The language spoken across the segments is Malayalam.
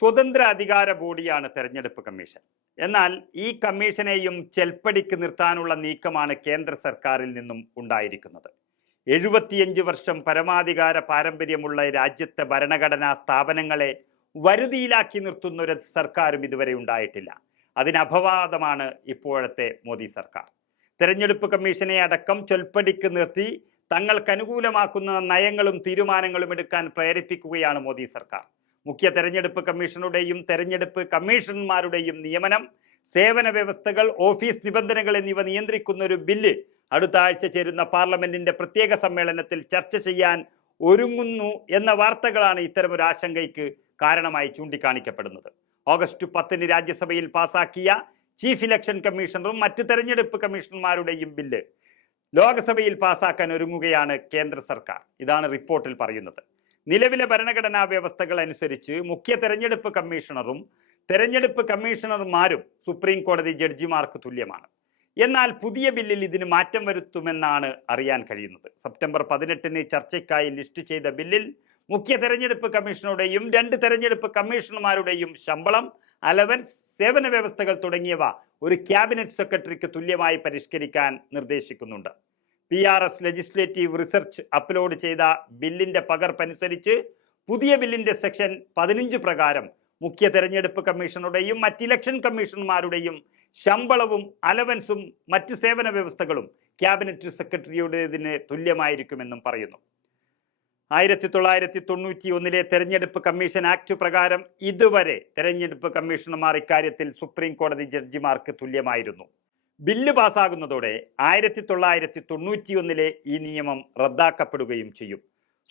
സ്വതന്ത്ര അധികാര ബോഡിയാണ് തെരഞ്ഞെടുപ്പ് കമ്മീഷൻ. എന്നാൽ ഈ കമ്മീഷനെയും ചെൽപ്പടിക്ക് നിർത്താനുള്ള നീക്കമാണ് കേന്ദ്ര സർക്കാരിൽ നിന്നും ഉണ്ടായിരിക്കുന്നത്. 75 വർഷം പരമാധികാര പാരമ്പര്യമുള്ള രാജ്യത്തെ ഭരണഘടനാ സ്ഥാപനങ്ങളെ വരുതിയിലാക്കി നിർത്തുന്ന ഒരു സർക്കാരും ഇതുവരെ ഉണ്ടായിട്ടില്ല. അതിന് അപവാദമാണ് ഇപ്പോഴത്തെ മോദി സർക്കാർ. തെരഞ്ഞെടുപ്പ് കമ്മീഷനെ അടക്കം ചൊൽപ്പടിക്ക് നിർത്തി തങ്ങൾക്ക് അനുകൂലമാക്കുന്ന നയങ്ങളും തീരുമാനങ്ങളും എടുക്കാൻ പ്രേരിപ്പിക്കുകയാണ് മോദി സർക്കാർ. മുഖ്യ തെരഞ്ഞെടുപ്പ് കമ്മീഷനുടെയും തെരഞ്ഞെടുപ്പ് കമ്മീഷണർമാരുടെയും നിയമനം, സേവന വ്യവസ്ഥകൾ, ഓഫീസ് നിബന്ധനകൾ എന്നിവ നിയന്ത്രിക്കുന്ന ഒരു ബില്ല് അടുത്ത ആഴ്ച ചേരുന്ന പാർലമെന്റിന്റെ പ്രത്യേക സമ്മേളനത്തിൽ ചർച്ച ചെയ്യാൻ ഒരുങ്ങുന്നു എന്ന വാർത്തകളാണ് ഇത്തരമൊരു ആശങ്കയ്ക്ക് കാരണമായി ചൂണ്ടിക്കാണിക്കപ്പെടുന്നത്. ഓഗസ്റ്റ് 10 രാജ്യസഭയിൽ പാസാക്കിയ ചീഫ് ഇലക്ഷൻ കമ്മീഷണറും മറ്റ് തെരഞ്ഞെടുപ്പ് കമ്മീഷണർമാരുടെയും ബില്ല് ലോക്സഭയിൽ പാസാക്കാൻ ഒരുങ്ങുകയാണ് കേന്ദ്ര സർക്കാർ. ഇതാണ് റിപ്പോർട്ടിൽ പറയുന്നത്. നിലവിലെ ഭരണഘടനാ വ്യവസ്ഥകൾ അനുസരിച്ച് മുഖ്യ തെരഞ്ഞെടുപ്പ് കമ്മീഷണറും തെരഞ്ഞെടുപ്പ് കമ്മീഷണർമാരും സുപ്രീം കോടതി ജഡ്ജിമാർക്ക് തുല്യമാണ്. എന്നാൽ പുതിയ ബില്ലിൽ ഇതിന് മാറ്റം വരുത്തുമെന്നാണ് അറിയാൻ കഴിയുന്നത്. സെപ്റ്റംബർ 18 ചർച്ചയ്ക്കായി ലിസ്റ്റ് ചെയ്ത ബില്ലിൽ മുഖ്യ തെരഞ്ഞെടുപ്പ് കമ്മീഷണറുടെയും 2 തെരഞ്ഞെടുപ്പ് കമ്മീഷണർമാരുടെയും ശമ്പളം, അലവൻസ്, സേവന വ്യവസ്ഥകൾ തുടങ്ങിയവ ഒരു ക്യാബിനറ്റ് സെക്രട്ടറിക്ക് തുല്യമായി പരിഷ്കരിക്കാൻ നിർദ്ദേശിക്കുന്നുണ്ട്. PRS ലെജിസ്ലേറ്റീവ് റിസർച്ച് അപ്ലോഡ് ചെയ്ത ബില്ലിന്റെ പകർപ്പനുസരിച്ച് പുതിയ ബില്ലിന്റെ സെക്ഷൻ 15 പ്രകാരം മുഖ്യ തെരഞ്ഞെടുപ്പ് കമ്മീഷണറുടെയും മറ്റ് ഇലക്ഷൻ കമ്മീഷണർമാരുടെയും ശമ്പളവും അലവൻസും മറ്റ് സേവന വ്യവസ്ഥകളും ക്യാബിനറ്റ് സെക്രട്ടറിയുടേതിന് തുല്യമായിരിക്കുമെന്നും പറയുന്നു. 1991 തെരഞ്ഞെടുപ്പ് കമ്മീഷൻ ആക്ട് പ്രകാരം ഇതുവരെ തെരഞ്ഞെടുപ്പ് കമ്മീഷണർമാർ ഇക്കാര്യത്തിൽ സുപ്രീം കോടതി ജഡ്ജിമാർക്ക് തുല്യമായിരുന്നു. ബില്ല് പാസ്സാകുന്നതോടെ 1991 ഈ നിയമം റദ്ദാക്കപ്പെടുകയും ചെയ്യും.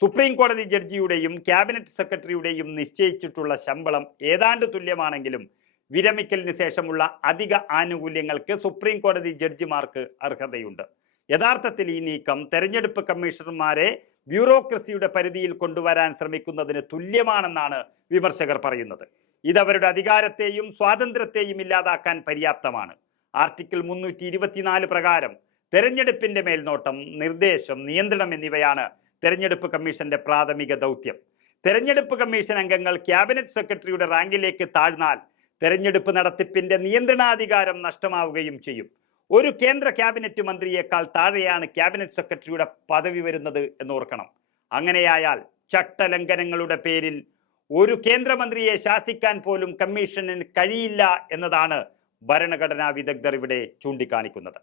സുപ്രീം കോടതി ജഡ്ജിയുടെയും ക്യാബിനറ്റ് സെക്രട്ടറിയുടെയും നിശ്ചയിച്ചിട്ടുള്ള ശമ്പളം ഏതാണ്ട് തുല്യമാണെങ്കിലും വിരമിക്കലിന് ശേഷമുള്ള അധിക ആനുകൂല്യങ്ങൾക്ക് സുപ്രീം കോടതി ജഡ്ജിമാർക്ക് അർഹതയുണ്ട്. യഥാർത്ഥത്തിൽ ഈ നീക്കം തെരഞ്ഞെടുപ്പ് കമ്മീഷണർമാരെ ബ്യൂറോക്രസിയുടെ പരിധിയിൽ കൊണ്ടുവരാൻ ശ്രമിക്കുന്നതിന് തുല്യമാണെന്നാണ് വിമർശകർ പറയുന്നത്. ഇതവരുടെ അധികാരത്തെയും സ്വാതന്ത്ര്യത്തെയും ഇല്ലാതാക്കാൻ പര്യാപ്തമാണ്. ആർട്ടിക്കിൾ 324 പ്രകാരം തെരഞ്ഞെടുപ്പിന്റെ മേൽനോട്ടം, നിർദ്ദേശം, നിയന്ത്രണം എന്നിവയാണ് തെരഞ്ഞെടുപ്പ് കമ്മീഷന്റെ പ്രാഥമിക ദൗത്യം. തെരഞ്ഞെടുപ്പ് കമ്മീഷൻ അംഗങ്ങൾ ക്യാബിനറ്റ് സെക്രട്ടറിയുടെ റാങ്കിലേക്ക് താഴ്ന്നാൽ തെരഞ്ഞെടുപ്പ് നടത്തിപ്പിന്റെ നിയന്ത്രണാധികാരം നഷ്ടമാവുകയും ചെയ്യും. ഒരു കേന്ദ്ര ക്യാബിനറ്റ് മന്ത്രിയേക്കാൾ താഴെയാണ് ക്യാബിനറ്റ് സെക്രട്ടറിയുടെ പദവി വരുന്നത് എന്നോർക്കണം. അങ്ങനെയായാൽ ചട്ടലംഘനങ്ങളുടെ പേരിൽ ഒരു കേന്ദ്രമന്ത്രിയെ ശാസിക്കാൻ പോലും കമ്മീഷന് കഴിയില്ല എന്നതാണ് ഭരണഘടനാ വിദഗ്ധർ ഇവിടെ ചൂണ്ടിക്കാണിക്കുന്നത്.